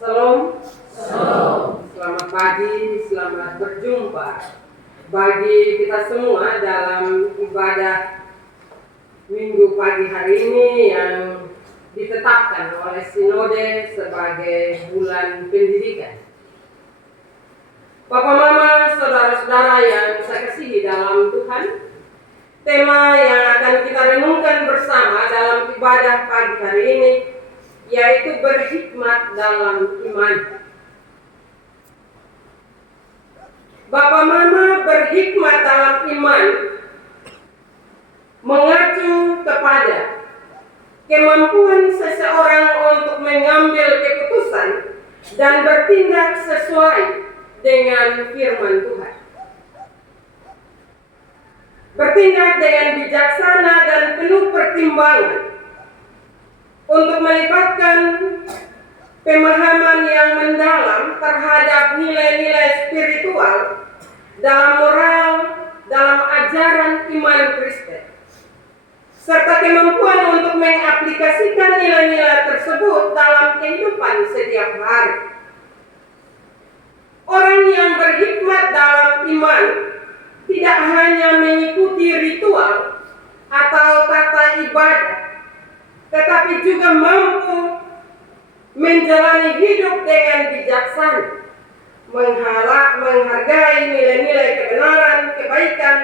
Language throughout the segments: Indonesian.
Salam. Selamat pagi, selamat berjumpa bagi kita semua dalam ibadah Minggu pagi hari ini yang ditetapkan oleh Sinode sebagai bulan pendidikan. Bapak, Mama, saudara-saudara yang saya kasihi dalam Tuhan, tema yang akan kita renungkan bersama dalam ibadah pagi hari ini yaitu berhikmat dalam iman. Bapak, Mama, berhikmat dalam iman mengacu kepada kemampuan seseorang untuk mengambil keputusan dan bertindak sesuai dengan firman Tuhan. Bertindak dengan bijaksana dan penuh pertimbangan untuk melibatkan pemahaman yang mendalam terhadap nilai-nilai spiritual dalam moral, dalam ajaran iman Kristen, serta kemampuan untuk mengaplikasikan nilai-nilai tersebut dalam kehidupan setiap hari. Orang yang berhikmat dalam iman tidak hanya mengikuti ritual atau tata ibadah, tetapi juga mampu menjalani hidup dengan bijaksana, menghargai nilai-nilai kebenaran, kebaikan,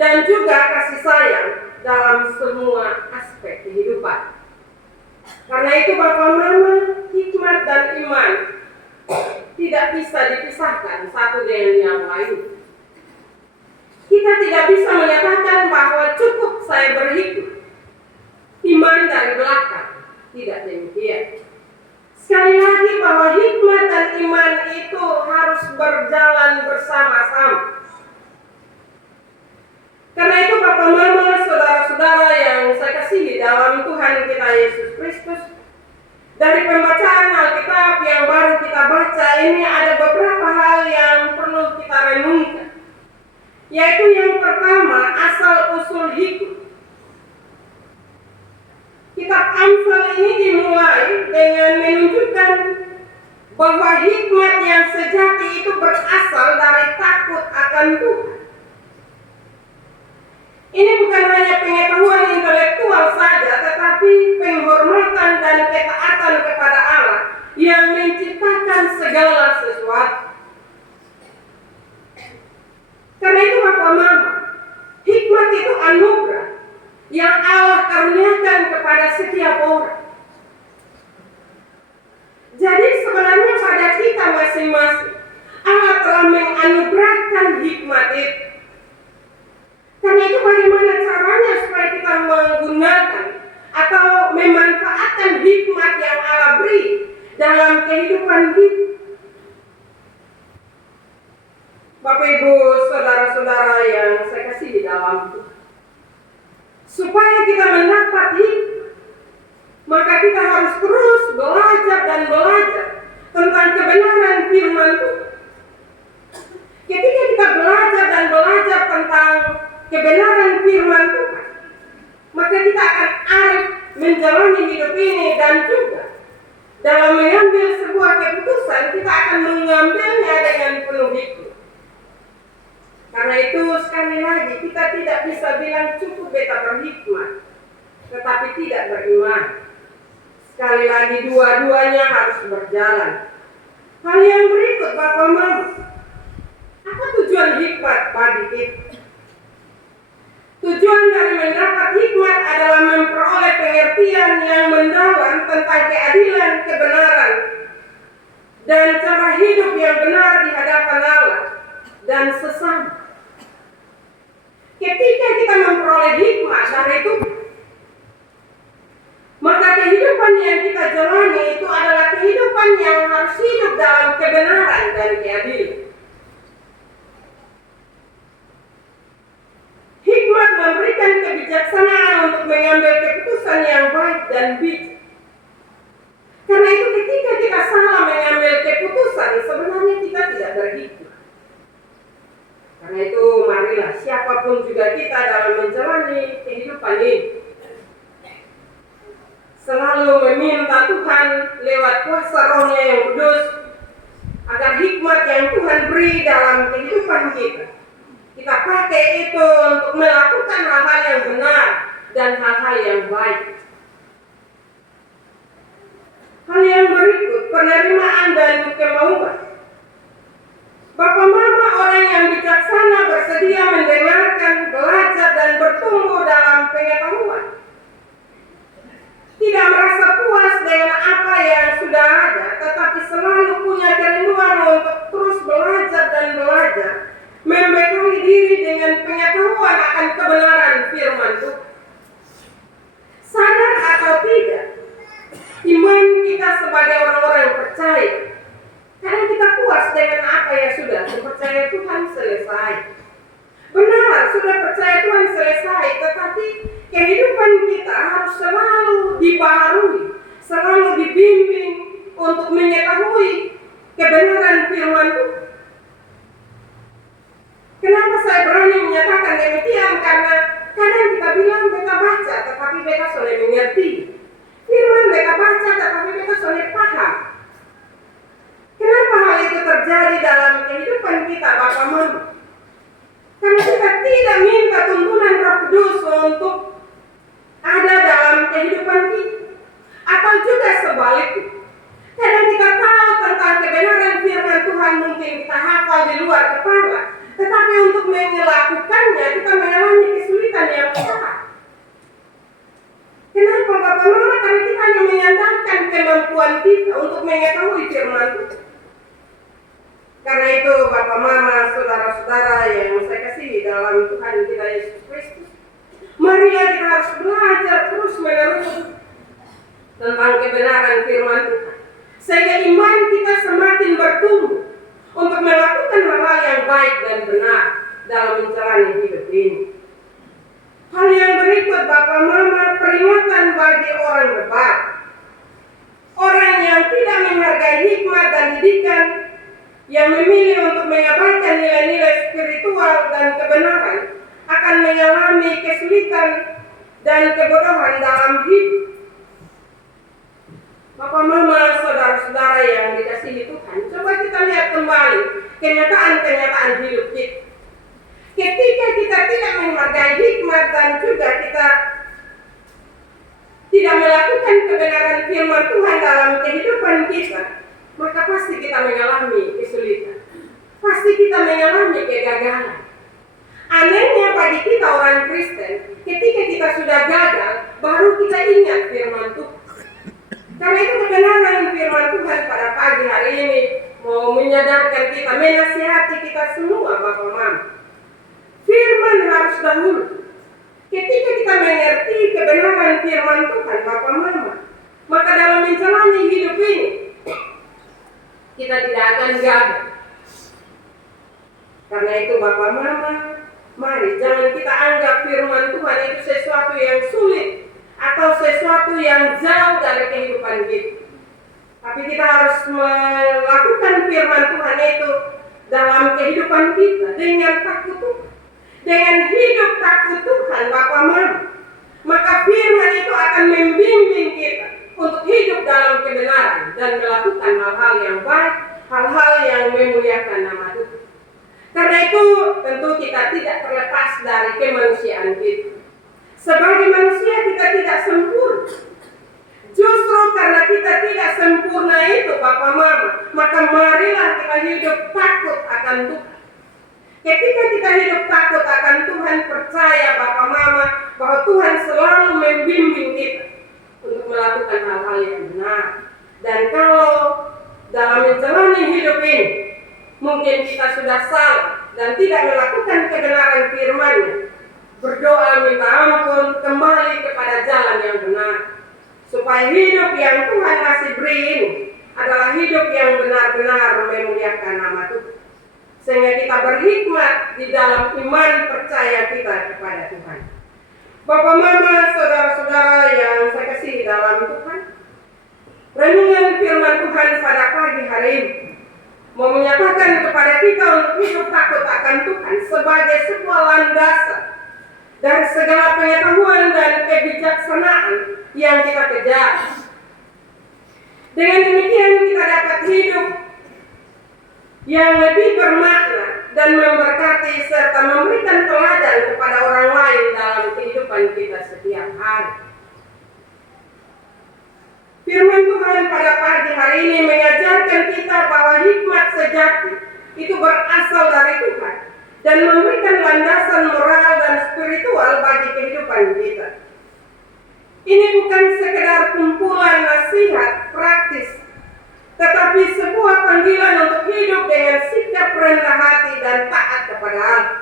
dan juga kasih sayang dalam semua aspek kehidupan. Karena itu Bapak, Mama, hikmat dan iman tidak bisa dipisahkan satu dengan yang lain. Kita tidak bisa menyatakan bahwa cukup saya berhikmat, iman dari belakang. Tidak demikian. Sekali lagi bahwa hikmat dan iman itu harus berjalan bersama-sama. Karena itu Bapak, Mama, saudara-saudara yang saya kasihi dalam Tuhan kita Yesus Kristus, dari pembacaan Alkitab yang baru kita baca ini ada beberapa hal yang perlu kita renungkan. Yaitu yang pertama, asal-usul hikmat. Kitab Amsal ini dimulai dengan menunjukkan bahwa hikmat yang sejati itu berasal dari takut akan Tuhan. Ini bukan hanya pengetahuan intelektual saja, tetapi penghormatan dan ketaatan kepada Allah yang menciptakan segala sesuatu. Karena itu Bapak, Mama, hikmat itu anugerah yang Allah karuniakan kepada setiap orang. Jadi sebenarnya pada kita masing-masing Allah telah menganugerahkan hikmat itu. Karena itu bagaimana caranya supaya kita menggunakan atau memanfaatkan hikmat yang Allah beri dalam kehidupan kita. Bapak, Ibu, saudara-saudara yang saya kasihi dalam Tuhan, supaya kita mendapat hikmat, maka kita harus terus belajar dan belajar tentang kebenaran firman Tuhan. Ketika kita belajar dan belajar tentang kebenaran firman Tuhan, maka kita akan arif menjalani hidup ini, dan juga dalam mengambil sebuah keputusan kita akan mengambilnya dengan penuh hikmat. Karena itu sekali lagi kita tidak bisa bilang cukup beta berhikmat tetapi tidak beriman. Sekali lagi dua-duanya harus berjalan. Hal yang berikut Bapak, Mama, apa tujuan hikmat bagi kita? Tujuan dari mendapat hikmat adalah memperoleh pengertian yang mendalam tentang keadilan, kebenaran, dan cara hidup yang benar di hadapan Allah dan sesama. Ketika kita memperoleh hikmat dari Tuhan, maka kehidupan yang kita jalani itu adalah kehidupan yang harus hidup dalam kebenaran dan keadilan. Hikmat memberikan kebijaksanaan untuk mengambil keputusan yang baik dan bijak. Karena itu ketika kita salah mengambil keputusan, sebenarnya kita tidak berhikmat. Karena itu marilah siapapun juga kita dalam menjalani kehidupan ini selalu meminta Tuhan lewat kuasa Roh-Nya yang kudus, agar hikmat yang Tuhan beri dalam kehidupan kita, kita pakai itu untuk melakukan hal-hal yang benar dan hal-hal yang baik. Hal yang berikut, penerimaan dan kemauan. Bapak Mama orang yang bijaksana bersedia mendengarkan, belajar, dan bertumbuh dalam pengetahuan. Tidak merasa puas dengan apa yang sudah ada, tetapi selalu punya kerinduan untuk terus belajar dan belajar, membekali diri dengan pengetahuan akan kebenaran firman Tuhan. Sadar atau tidak, iman kita sebagai orang-orang percaya, kadang kita puas dengan apa yang sudah percaya Tuhan selesai. Benar, sudah percaya Tuhan selesai, tetapi kehidupan kita harus selalu dibaharui, selalu dibimbing untuk mengetahui kebenaran firman Tuhan. Kenapa saya berani menyatakan demikian? Karena kadang kita bilang beta baca, tetapi beta sudah mengerti. Firman beta baca, tetapi beta sudah paham. Kenapa hal itu terjadi dalam kehidupan kita, Bapak Mama? Karena kita tidak minta tuntunan Roh Kudus untuk ada dalam kehidupan kita. Atau juga sebaliknya, kadang kita tahu tentang kebenaran firman Tuhan, mungkin kita hafal di luar kepala, tetapi untuk melakukannya kita mengalami kesulitan yang besar. Kenapa, Bapak Mama? Karena kita hanya mengandalkan kemampuan kita untuk mengetahui firman Tuhan. Karena itu, Bapak Mama, saudara-saudara yang saya kasihi dalam Tuhan kita Yesus Kristus, marilah kita harus belajar terus-menerus tentang kebenaran firman Tuhan, sehingga iman kita semakin bertumbuh untuk melakukan hal-hal yang baik dan benar dalam menjalani hidup ini. Hal yang berikut, Bapak Mama, peringatan bagi orang bebal. Orang yang tidak menghargai hikmat dan didikan, yang memilih untuk mengabaikan nilai-nilai spiritual dan kebenaran, akan mengalami kesulitan dan kebodohan dalam hidup. Bapak Mama, saudara-saudara yang dikasihi Tuhan, coba kita lihat kembali kenyataan-kenyataan hidup kita. Ketika kita tidak menghargai hikmat dan juga kita tidak melakukan kebenaran firman Tuhan dalam kehidupan kita, maka pasti kita mengalami kesulitan. Pasti kita mengalami kegagalan. Anehnya bagi kita orang Kristen, ketika kita sudah gagal, baru kita ingat firman Tuhan. Karena itu kebenaran firman Tuhan pada pagi hari ini mau menyadarkan kita, menasihati kita semua, Bapak Mama. Firman harus dahulu. Ketika kita mengerti kebenaran firman Tuhan, Bapak Mama, maka dalam menjalani hidup ini, kita tidak akan gagal. Karena itu, Bapak Mama, mari jangan kita anggap firman Tuhan itu sesuatu yang sulit atau sesuatu yang jauh dari kehidupan kita. Tapi kita harus melakukan firman Tuhan itu dalam kehidupan kita dengan takut Tuhan. Dengan hidup takut Tuhan, Bapak Mama, maka firman itu akan membimbing kita untuk hidup dalam kebenaran dan melakukan hal-hal yang baik, hal-hal yang memuliakan nama Tuhan. Karena itu tentu kita tidak terlepas dari kemanusiaan kita. Sebagai manusia kita tidak sempurna. Justru karena kita tidak sempurna itu, Bapak Mama, maka marilah kita hidup takut akan Tuhan. Ketika kita hidup takut akan Tuhan, percaya Bapak Mama bahwa Tuhan selalu membimbing kita untuk melakukan hal-hal yang benar. Dan kalau dalam menjalani hidup ini mungkin kita sudah salah dan tidak melakukan kebenaran firman-Nya, berdoa minta ampun, kembali kepada jalan yang benar, supaya hidup yang Tuhan masih beri ini adalah hidup yang benar-benar memuliakan nama Tuhan, sehingga kita berhikmat di dalam iman percaya kita kepada Tuhan. Bapak Mama, saudara-saudara yang saya kasihi dalam Tuhan, renungan firman Tuhan pada pagi hari ini mau menyatakan kepada kita untuk hidup takut akan Tuhan sebagai sebuah landasan dari segala pengetahuan dan kebijaksanaan yang kita kejar. Dengan demikian kita dapat hidup yang lebih bermakna dan memberkati serta memberikan teladan kepada orang lain dalam kehidupan kita setiap hari. Firman Tuhan pada pagi hari ini mengajarkan kita bahwa hikmat sejati itu berasal dari Tuhan dan memberikan landasan moral dan spiritual bagi kehidupan kita. Ini bukan sekedar kumpulan nasihat praktis, tetapi sebuah panggilan untuk hidup dengan sikap rendah hati dan taat kepada Allah.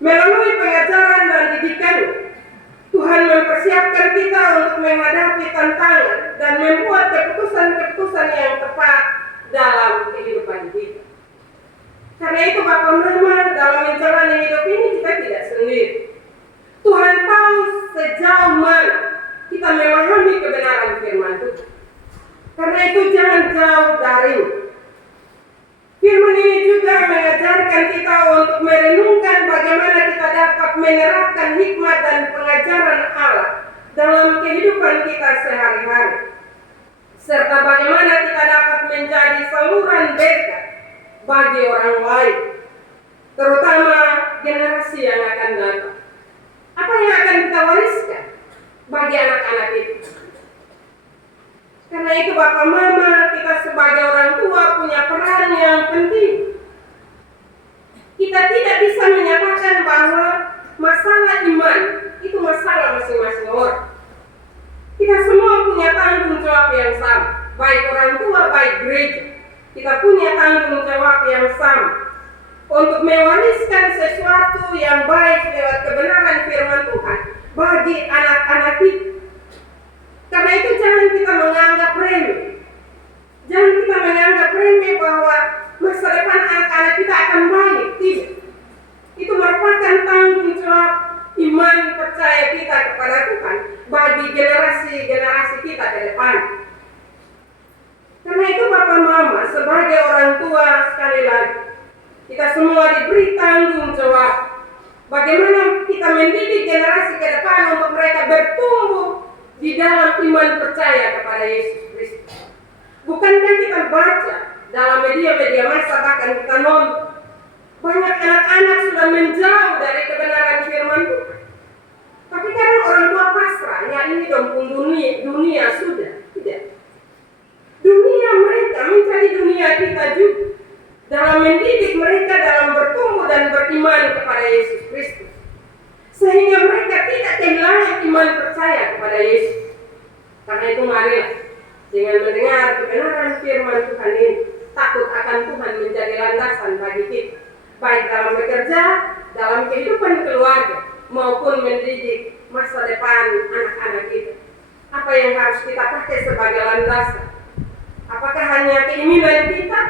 Melalui pengajaran dan didikan, Tuhan mempersiapkan kita untuk menghadapi tantangan dan membuat keputusan-keputusan yang tepat dalam kehidupan kita. Karena itu Bapak Mama, dalam menjalani hidup ini kita tidak sendiri. Tuhan tahu sejauh mana kita memahami kebenaran firman Tuhan. Karena itu jangan jauh darinya. Firman ini juga mengajarkan kita untuk merenungkan bagaimana kita dapat menerapkan hikmat dan pengajaran Allah dalam kehidupan kita sehari-hari. Serta bagaimana kita dapat menjadi saluran berkat bagi orang lain, terutama generasi yang akan datang. Apa yang akan kita wariskan bagi anak-anak itu? Karena itu Bapak Mama, kita sebagai orang tua punya peran yang penting. Kita tidak bisa menyatakan bahwa masalah iman itu masalah masing-masing orang. Kita semua punya tanggung jawab yang sama, baik orang tua, baik gereja. Kita punya tanggung jawab yang sama untuk mewariskan sesuatu yang baik lewat kebenaran firman Tuhan bagi anak-anak kita. Karena itu jangan kita menganggap remeh. Jangan kita menganggap remeh bahwa masa depan anak-anak kita akan baik. Tidak. Itu merupakan tanggung jawab iman percaya kita kepada Tuhan bagi generasi-generasi kita ke depan. Karena itu Bapak Mama, sebagai orang tua sekali lagi, kita semua diberi tanggung jawab bagaimana kita mendidik generasi ke depan untuk mereka bertumbuh di dalam iman percaya kepada Yesus Kristus. Bukankah kita baca dalam media-media massa, bahkan kita nonton, banyak anak-anak sudah menjauh dari kebenaran firman Tuhan. Tapi kadang orang tua pasrah, ya ini dong dunia sudah. Tidak. Dunia mereka mencari dunia kita juga dalam mendidik mereka dalam bertumbuh dan beriman kepada Yesus Kristus, sehingga mereka tidak kehilangan iman percaya kepada Yesus. Karena itu marilah dengan mendengar kebenaran firman Tuhan ini, takut akan Tuhan menjadi landasan bagi kita, baik dalam bekerja, dalam kehidupan keluarga, maupun mendidik masa depan anak-anak kita. Apa yang harus kita pakai sebagai landasan? Apakah hanya keinginan kita?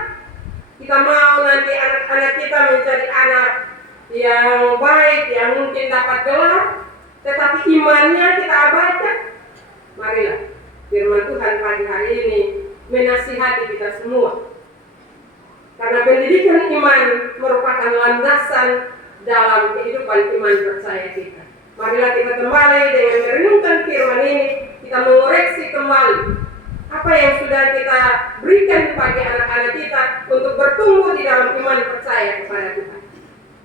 Kita mau nanti anak-anak kita menjadi anak yang baik, yang mungkin dapat gelar, tetapi imannya kita abaikan. Marilah firman Tuhan pagi hari ini menasihati kita semua. Karena pendidikan iman merupakan landasan dalam kehidupan iman percaya kita. Marilah kita kembali dengan merenungkan firman ini, kita mengoreksi kembali apa yang sudah kita berikan bagi anak-anak kita untuk bertumbuh di dalam iman percaya kepada Tuhan.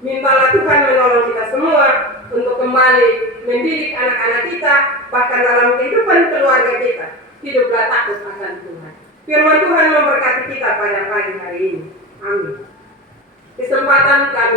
Mintalah Tuhan menolong kita semua untuk kembali mendidik anak-anak kita, bahkan dalam kehidupan keluarga kita. Hiduplah takut akan Tuhan. Firman Tuhan memberkati kita pada pagi hari ini. Amin. Kesempatan kami